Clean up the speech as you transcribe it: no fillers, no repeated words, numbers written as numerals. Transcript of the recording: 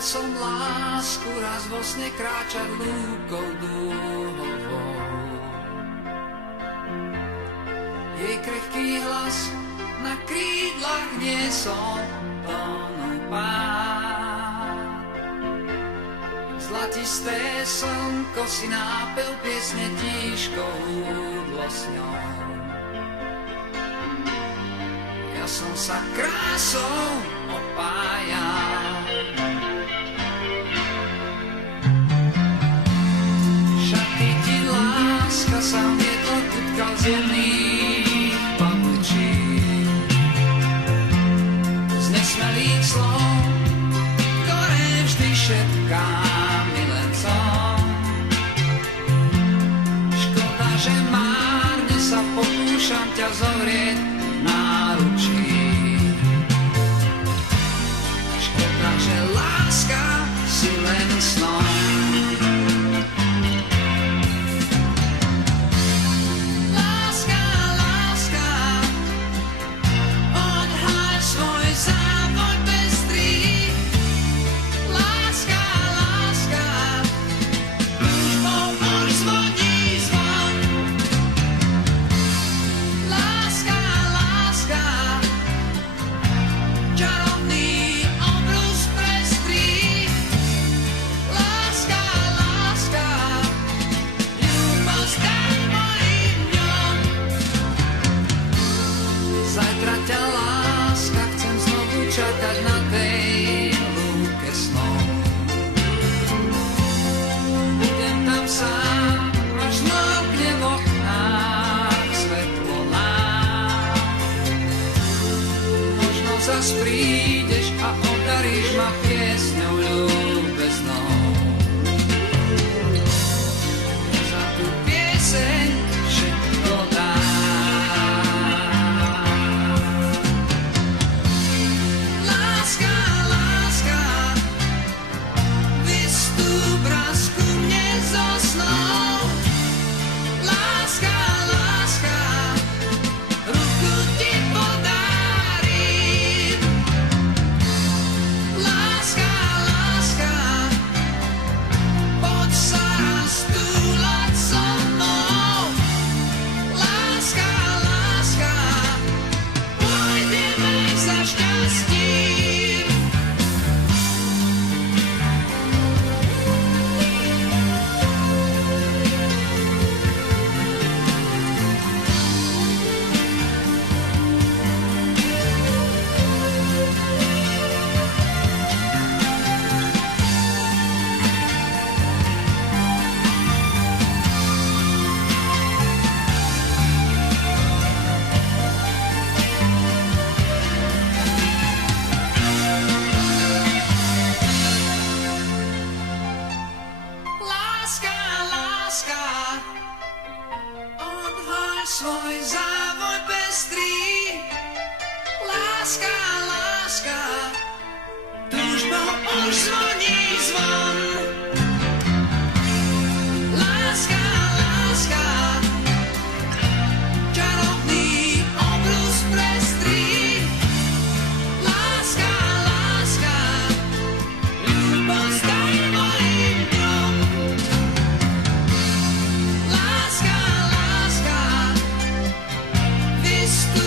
som lásku raz vo sne kráčať lúkou dúhovou. Jej krehký hlas na krídlach niesol tónom pád. Zlatisté slnko si nápel piesne tížko húdlo s ňou. Ja som sa krásou opájal. Šaty ti láska sa vietor utkal z jemných papučí. Z nesmelých slov, ktoré vždy šepkám milencom. Škoda, že márne sa pokúšam ťa zovrieť náručí. Škoda, že láska si len snom. Láska, láska, odhaľ svoj závoj pestrý. Láska, láska, túžbou už zvoní zvon. Láska, láska, čarovný obrus prestrý. Láska, láska, ľúbosť daj mojim dňom. Zajtra ťa, láska, chcem znovu čakať na tej lúke snov. Budem tam sám, až mlkne v oknách svetlo nám. Možno zas prídeš a odaríš ma piesňou ľúbeznou. Za tú pieseň všetko dám. Láska, láska, vystúp raz ku mne zo snou. Láska, láska, ruku ti podárim. Láska, láska, poď sa raz túlať so mnou. Láska, láska, pôjdeme za šťastím. Láska, láska, odhaľ svoj závoj pestrý. Láska, láska, túžbou už zvoní zvon. Láska, láska, čarovný obrus prestrý. Láska, láska, ľúbosť daj mojim dňom. Láska, láska, vystúp